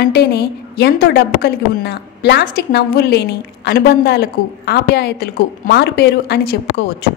అంటేనే ఎంతో డబ్బు కలిగి ఉన్న ప్లాస్టిక్ నవ్వులు లేని అనుబంధాలకు ఆప్యాయతలకు మారుపేరు అని చెప్పుకోవచ్చు.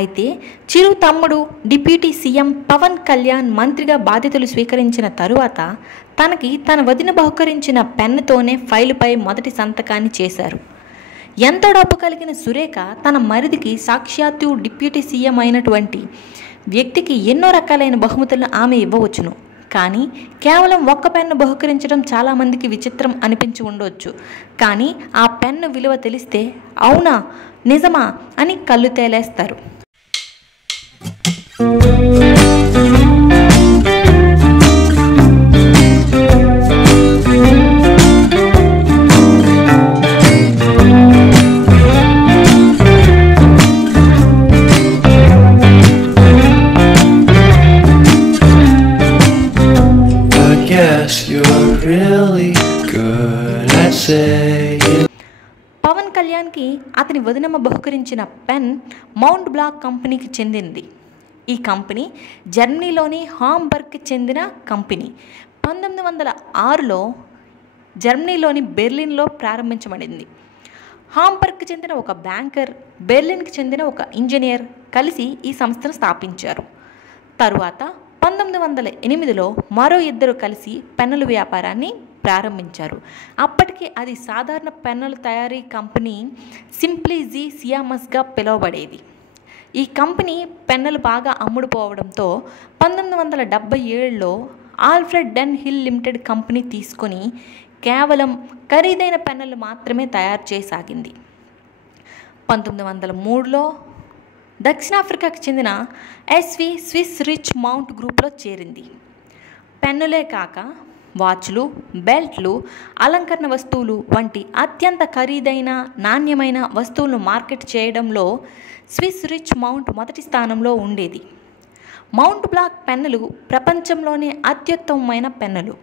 అయితే చిరు తమ్ముడు డిప్యూటీ సీఎం పవన్ కళ్యాణ్ మంత్రిగా బాధ్యతలు స్వీకరించిన తరువాత తన వదిన బహుకరించిన పెన్నుతోనే ఫైలుపై మొదటి సంతకాన్ని చేశారు. ఎంతో డబ్బు కలిగిన సురేఖ తన మరిదికి సాక్షాత్తు డిప్యూటీ సీఎం అయినటువంటి వ్యక్తికి ఎన్నో రకాలైన బహుమతులను ఆమె ఇవ్వవచ్చును. కానీ కేవలం ఒక్క పెన్ను బహుకరించడం చాలామందికి విచిత్రం అనిపించి ఉండవచ్చు. కానీ ఆ పెన్ను విలువ తెలిస్తే అవునా నిజమా అని కళ్ళు తేలేస్తారు. పవన్ కళ్యాణ్కి అతని వదినమ్మ బహుకరించిన పెన్ మౌంట్ బ్లాక్ కంపెనీకి చెందింది. ఈ కంపెనీ జర్మనీలోని హాంబర్గ్కి చెందిన కంపెనీ. 1906లో జర్మనీలోని బెర్లిన్లో ప్రారంభించబడింది. హాంబర్గ్కి చెందిన ఒక బ్యాంకర్, బెర్లిన్కి చెందిన ఒక ఇంజనీర్ కలిసి ఈ సంస్థను స్థాపించారు. తరువాత 1908లో మరో ఇద్దరు కలిసి పెన్నుల వ్యాపారాన్ని ప్రారంభించారు. అప్పటికి అది సాధారణ పెన్నుల తయారీ కంపెనీ సింప్లీ జీ సియామస్గా పిలువబడేది. ఈ కంపెనీ పెన్నులు బాగా అమ్ముడుపోవడంతో 1977లో Alfred Dunhill limited company తీసుకొని కేవలం ఖరీదైన పెన్నులు మాత్రమే తయారు చేయసాగింది. 1903లో దక్షిణాఫ్రికాకు చెందిన ఎస్వి స్విస్ రిచ్ మౌంట్ గ్రూప్లో చేరింది. పెన్నులే కాక వాచ్లు, బెల్ట్లు, అలంకరణ వస్తువులు వంటి అత్యంత ఖరీదైన నాణ్యమైన వస్తువులను మార్కెట్ చేయడంలో స్విస్ రిచ్ మౌంట్ మొదటి స్థానంలో ఉండేది. మౌంట్ బ్లాక్ పెన్నులు ప్రపంచంలోనే అత్యుత్తమమైన పెన్నులు.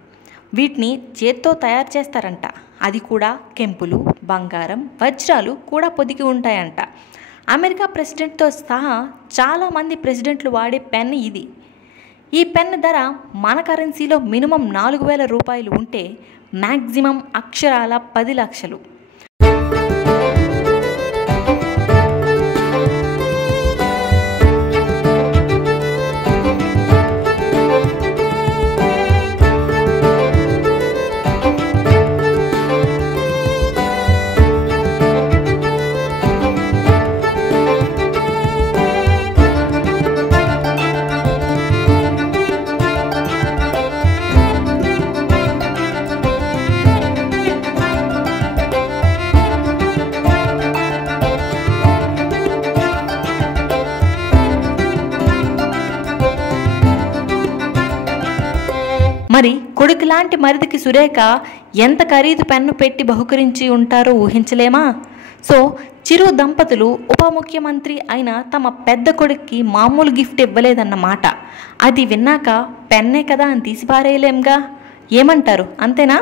వీటిని చేత్తో తయారు చేస్తారంట. అది కూడా కెంపులు, బంగారం, వజ్రాలు కూడా పొదిగి ఉంటాయంట. అమెరికా ప్రెసిడెంట్తో సహా చాలామంది ప్రెసిడెంట్లు వాడే పెన్ ఇది. ఈ పెన్ ధర మన కరెన్సీలో మినిమం 4,000 రూపాయలు ఉంటే మ్యాక్సిమం అక్షరాల 10 లక్షలు. మరి కొడుకు లాంటి మరిదికి సురేఖ ఎంత ఖరీదు పెన్ను పెట్టి బహుకరించి ఉంటారో ఊహించలేమా? సో చిరు దంపతులు ఉప ముఖ్యమంత్రి అయిన తమ పెద్ద కొడుక్కి మామూలు గిఫ్ట్ ఇవ్వలేదన్నమాట. అది విన్నాక పెన్నే కదా అని తీసిపారేయలేంగా. ఏమంటారు, అంతేనా?